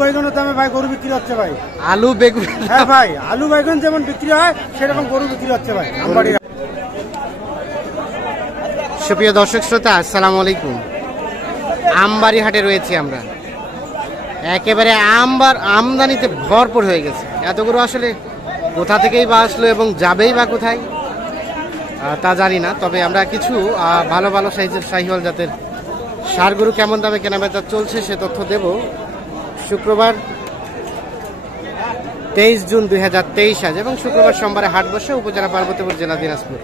বাইগনের দামে ভাই গরু বিক্রি হচ্ছে ভাই। আলু বেগুন? হ্যাঁ ভাই, আলু বাইগন যেমন বিক্রি হয় সেরকম গরু বিক্রি হচ্ছে ভাই। সুপ্রিয় দর্শক শ্রোতা, আসসালামু আলাইকুম। আমবাড়ি হাটে রয়েছি আমরা, একেবারে আমদানিতে ভরপুর হয়ে গেছে। এতগুলো আসলে কোথা থেকেই বা আসলো এবং যাবেই বা কোথায় তা জানি না। তবে আমরা কিছু ভালো ভালো সাইজের শাহিওয়াল জাতের ষাঁড় গরু কেমন দামে কেনাবেচা চলছে সে তথ্য দেব। শুক্রবার 23 জুন 2023 আজ, এবং শুক্রবার সোমবারে হাট বসে উপজেলা পার্বতীপুর, জেলা দিনাজপুর।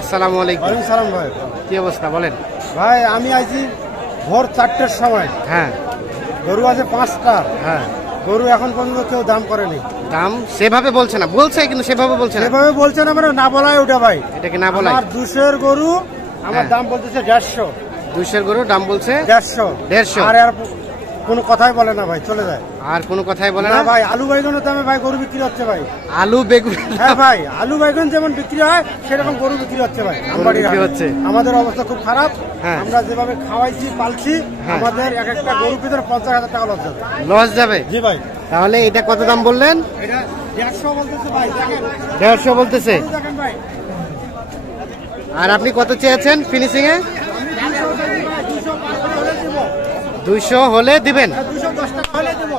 আসসালামু আলাইকুম। ওয়ালাইকুম সালাম ভাই। কি অবস্থা বলেন? ভাই আমি আছি ভোর 4টের সময়। হ্যাঁ, গরু আছে 5টা। হ্যাঁ, গরু এখন পর্যন্ত কেউ দাম করেনি। দাম সেভাবে বলছে না, বলছে কিন্তু সেভাবে বলছে না। সেভাবে বলছে না মানে না বলায় ওটা ভাই। এটা কি না বলাই? আর 200 গরু আমার হ্যাঁ। দাম বলতেছে 150। 200 গরু দাম বলছে 150। আর কোনো কথাই বলে না ভাই, চলে যায়। আর কোনো কথাই বলে না না ভাই, আলু বাইগনের দামে ভাই গরু বিক্রি হচ্ছে ভাই। আলু বেগুন? হ্যাঁ ভাই, আলু বাইগন যেমন বিক্রি হয় সেরকম গরু বিক্রি হচ্ছে ভাই। বিক্রি হচ্ছে। আমাদের অবস্থা খুব খারাপ। হ্যাঁ। আমরা যেভাবে খাওয়াইছি পালছি, আমাদের এক একটা গরুর ভিতরে 50,000 টাকা লস যাবে। লস যাবে? জি ভাই। তাহলে এটা কত দাম বললেন? এটা 150 বলতেছে ভাই, দেখেন 150 বলতেছে। দেখেন ভাই। আর আপনি কত চেয়েছেন ফিনিশিং এ? 200 হলে দিবেন? 210 টাকা হলে দেব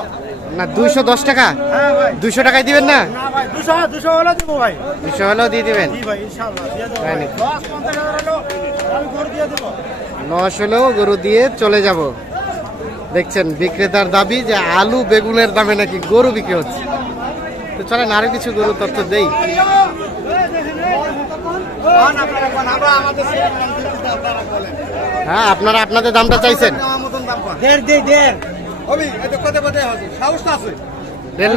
না, 210 টাকা? হ্যাঁ ভাই। 200 টাকায় দিবেন না? না ভাই, 200 হলে দেব ভাই। 200 হলেও দিয়ে দিবেন? জি ভাই, ইনশাআল্লাহ দিয়ে দেব তাই ভাই। নাকি? 50,000 হলো আমি গরু দিয়ে দেব। লস হলেও গরু দিয়ে চলে যাব। দেখছেন বিক্রেতার দাবি যে আলু বেগুনের দামে নাকি গরু বিক্রি হচ্ছে। তো চলেন আরো কিছু গরু তথ্য দেই। হ্যাঁ, আপনারা আপনাদের দামটা চাইছেন? 1.5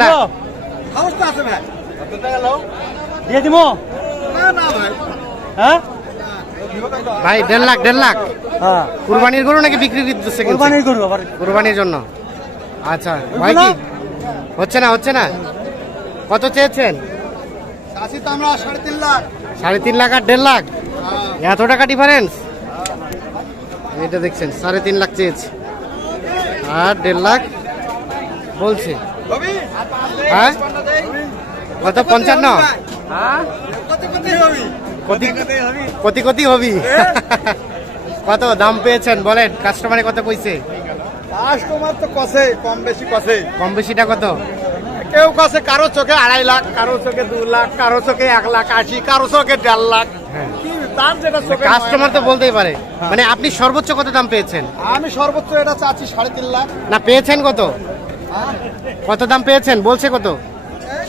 লাখ দিয়ে দিব। হ্যাঁ ভাই, 1.5 লাখ। হ্যাঁ, কুরবানির গরু নাকি বিক্রি দিচ্ছে? কুরবানির গরু আবার। কুরবানির জন্য। আচ্ছা ভাই, কি হচ্ছে না? হচ্ছে না? কত চেয়েছেন? চাষি তো আমরা 3.5 লাখ। 3.5 লাখ আর 1.5 লাখ, এত টাকা ডিফারেন্স? এটা দেখছেন 3.5 লাখ চেয়েছে আর 1.5 লাখ বলছে। হ্যাঁ, কত? 55? কতি কতি হবি? কত দাম পেয়েছেন বলেন? কাস্টমারে কত কইছে? কাস্টমার তো কষে, কম বেশি কষে। কম বেশিটা কত? কেউ কষে কারো চোখে 2.5 লাখ, কারো চোখে 2 লাখ, কারো চোখে 1,80,000, কারো চোখে 1.5 লাখ। কি দাম যেটা চোখে কাস্টমার তো বলতেই পারে। মানে আপনি সর্বোচ্চ কত দাম পেয়েছেন? আমি সর্বোচ্চ এটা চাচ্ছি 3.5 লাখ। না, পেয়েছেন কত? কত দাম পেয়েছেন? বলছে কত?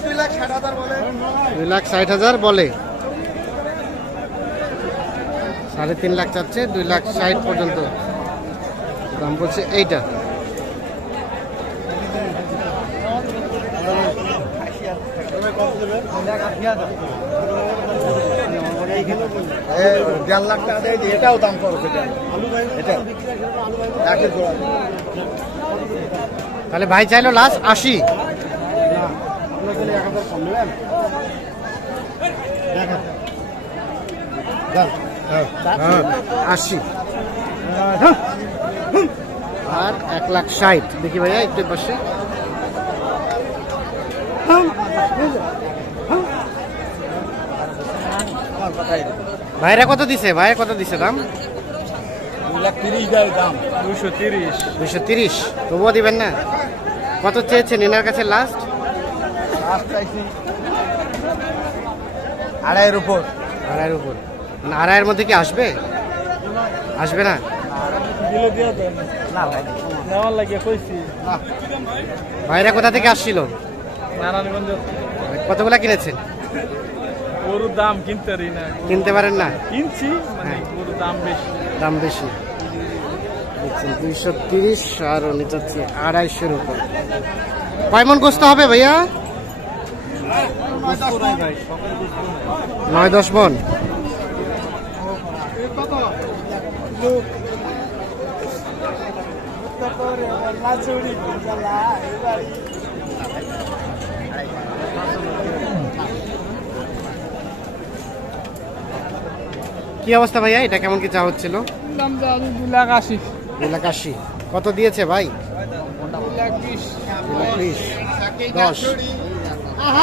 2,60,000 বলে। 2,60,000 বলে। 3.5 লাখ চাচ্ছে, 2,60,000 পর্যন্ত দাম বলছে এইটা। দেড় লাখ টাকা দেয়, এটাও দাম করছে। তাহলে ভাই চাইলো লাস্ট 80। 80 আর 1,60,000। দেখি ভাইয়া একটু পাশে। ভাইরা কত দিছে? ভাইয়া কত দিছে দাম? 2,30,000 দেয় দাম। 230। 230 তবুও দিবেন না? কত চেয়েছেন এনার কাছে লাস্ট? চাইছি 2.5 উপর। 2.5 উপর? মানে 2.5 মধ্যে কি আসবে? আসবে না? দিলে দিয়ে দেন না ভাই, নেওয়ার লাগিয়ে কইছি না। ভাইরা কোথা থেকে আসছিল? নারায়ণগঞ্জ। কতগুলা কিনেছেন? গরুর দাম কিনতে পারি না। কিনতে পারেন না? কিনছি, মানে গরুর দাম বেশি। দাম বেশি। 230 আর উনি চাচ্ছি 250 উপর। কয় মন গোস্ত হবে ভাইয়া? 9-10 মন। কি অবস্থা ভাইয়া, এটা কেমন কি চা হচ্ছিল? দাম 2,80,000। 2,80,000 কত দিয়েছে ভাই? 2,20,000। 10।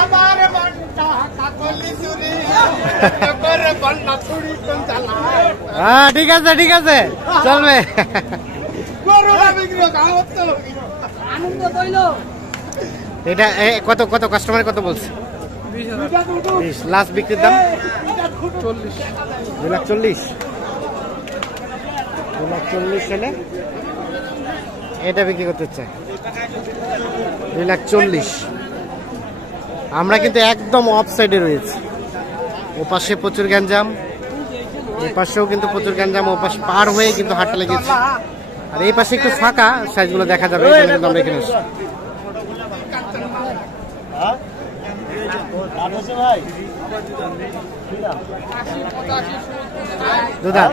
আমার মনটা কাকলি চুরি করে বন্না চুরি কোন চালায় হ্যাঁ ঠিক আছে চলবে। করোনা বিক্রি গাওত তো আনন্দ কইলো এটা কত কত কাস্টমার কত বলছে? 20 লাস্ট বিক্রির দাম 2,40,000 হলে এটা বিক্রি করতে চাই 2,40,000। আমরা কিন্তু একদম অফ সাইডে রয়েছি, ওপাশে প্রচুর গ্যাঞ্জাম, এপাশেও কিন্তু প্রচুর গ্যাঞ্জাম, ওপাশ পার হয়ে কিন্তু হাটটা লেগেছে। আর এই পাশে একটু ফাঁকা, সাইজগুলো দেখা যাবে। আমরা এখানে আসি দুধা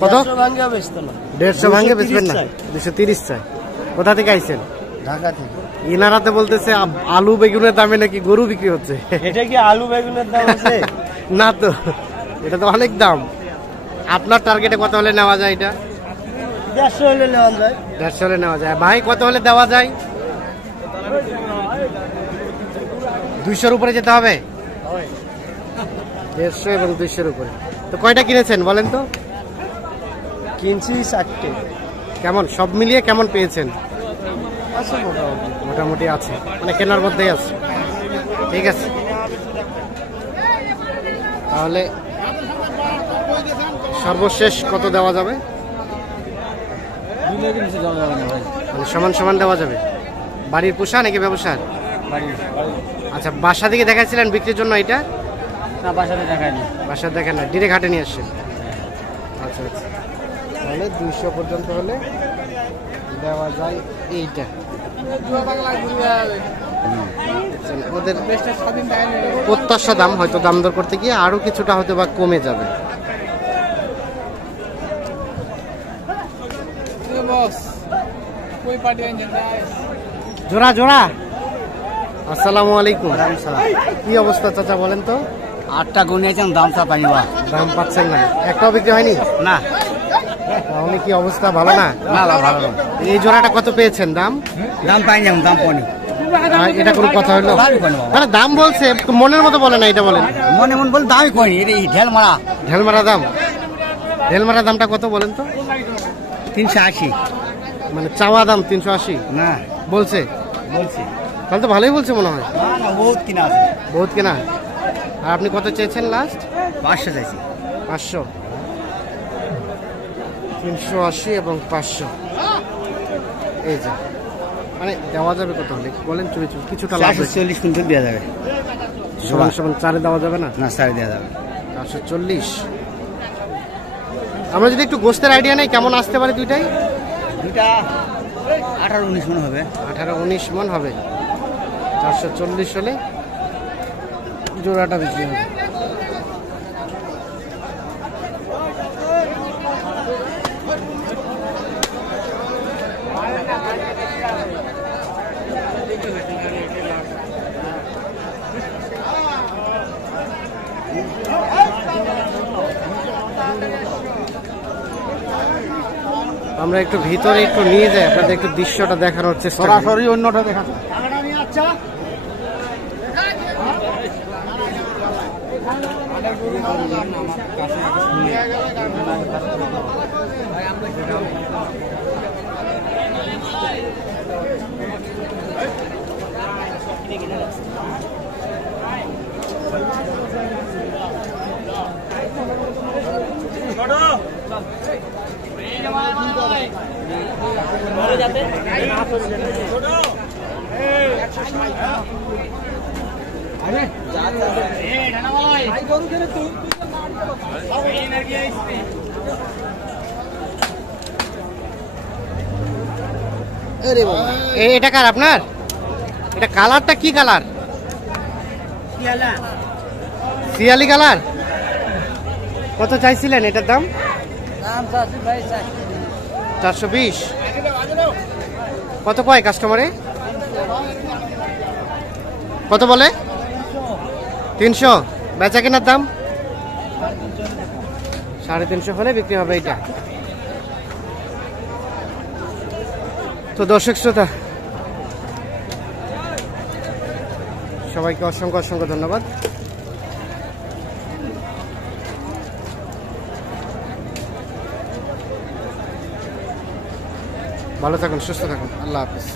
কত? 150 ভাঙ্গে বেচবেন না? 230 চাই। কোথা থেকে আইছেন? ঢাকা থেকে। ইনারাতে বলতেছে আলু বেগুনের দামে নাকি গরু বিক্রি হচ্ছে। এটা কি আলু বেগুনের দাম আছে? না তো, এটা তো অনেক দাম। আপনার টার্গেটে কত হলে নেওয়া যায়? এটা 150 হলে নেওয়া যায়। 150 হলে নেওয়া যায়। ভাই কত হলে দেওয়া যায়? 200-র উপরে যেতে হবে? 150 এবং 200-র উপরে। তো কয়টা কিনেছেন বলেন তো? কিনছি 4টে। কেমন সব মিলিয়ে কেমন পেয়েছেন? আছে মোটামুটি আছে, মানে কেনার মধ্যেই আছে। ঠিক আছে, তাহলে সর্বশেষ কত দেওয়া যাবে? মানে সমান সমান দেওয়া যাবে। বাড়ির পোষা নাকি ব্যবসার? আচ্ছা, বাসা থেকে দেখাচ্ছিলেন বিক্রির জন্য এটা? না, বাসাতে দেখায়নি। বাসার দেখেন না, ডিরেক্ট হাটে নিয়ে আসছেন। আচ্ছা আচ্ছা, তাহলে 200 পর্যন্ত হলে দেওয়া যায় এইটা। ওদের প্রত্যাশা দাম, হয়তো দাম দর করতে গিয়ে আরো কিছুটা হয়তো বা কমে যাবে। জোড়া জোড়া। আসসালামু আলাইকুম। কি অবস্থা চাচা বলেন তো? 8টা গুনিয়েছেন, দামটা পাইনি। দাম পাচ্ছেন না? একটাও বিক্রি হয়নি? না। তাহলে কি অবস্থা, ভালো না? না, ভালো না। এই জোড়াটা কত পেয়েছেন দাম? দাম পাইনি, দাম পাইনি। এটা কোনো কথা হলো? মানে দাম বলছে, মনের মতো বলে না, এটা বলেন। মনে মন বলে দামই কইনি, এটা ঢেল মারা। ঢেলমারা দাম? ঢেলমারা দামটা কত বলেন তো? 380। মানে চাওয়া দাম 380? না, বলছে? বলছি। তাহলে তো ভালোই বলছে মনে হয়। না না, বহুত কিনা আছে। বহুত কেনা। আর আপনি কত চেয়েছেন লাস্ট? 500 চাইছি। 500, 380 এবং 500। এই যে, মানে দেওয়া যাবে কত হলে বলেন? চুরি চুরি কিছুটা লাভ। 440 কুইন্টাল দেওয়া যাবে। সমান সমান 4-এ দেওয়া যাবে না? না, 4 দেওয়া যাবে। 440। আমরা যদি একটু গোস্তের আইডিয়া নেই, কেমন আসতে পারে দুইটাই? দুইটা 18-19 মন হবে। 18-19 মন হবে। 440 হলে জোড়াটা বিক্রি হবে। আমরা একটু ভিতরে একটু নিয়ে যাই, আপনাদের একটু দৃশ্যটা দেখানোর চেষ্টা করি। সরাসরি অন্যটা দেখা। এটা কার আপনার? এটা কালারটা কি কালার? শিয়ালি কালার। কত চাইছিলেন এটার দাম? 420। কত কয় কাস্টমারে? কত বলে? 300। বেচা কেনার দাম? 350 হলে বিক্রি হবে এটা। তো দর্শক শ্রোতা সবাইকে অসংখ্য অসংখ্য ধন্যবাদ। ভালো থাকুন, সুস্থ থাকুন, আল্লাহ হাফিজ।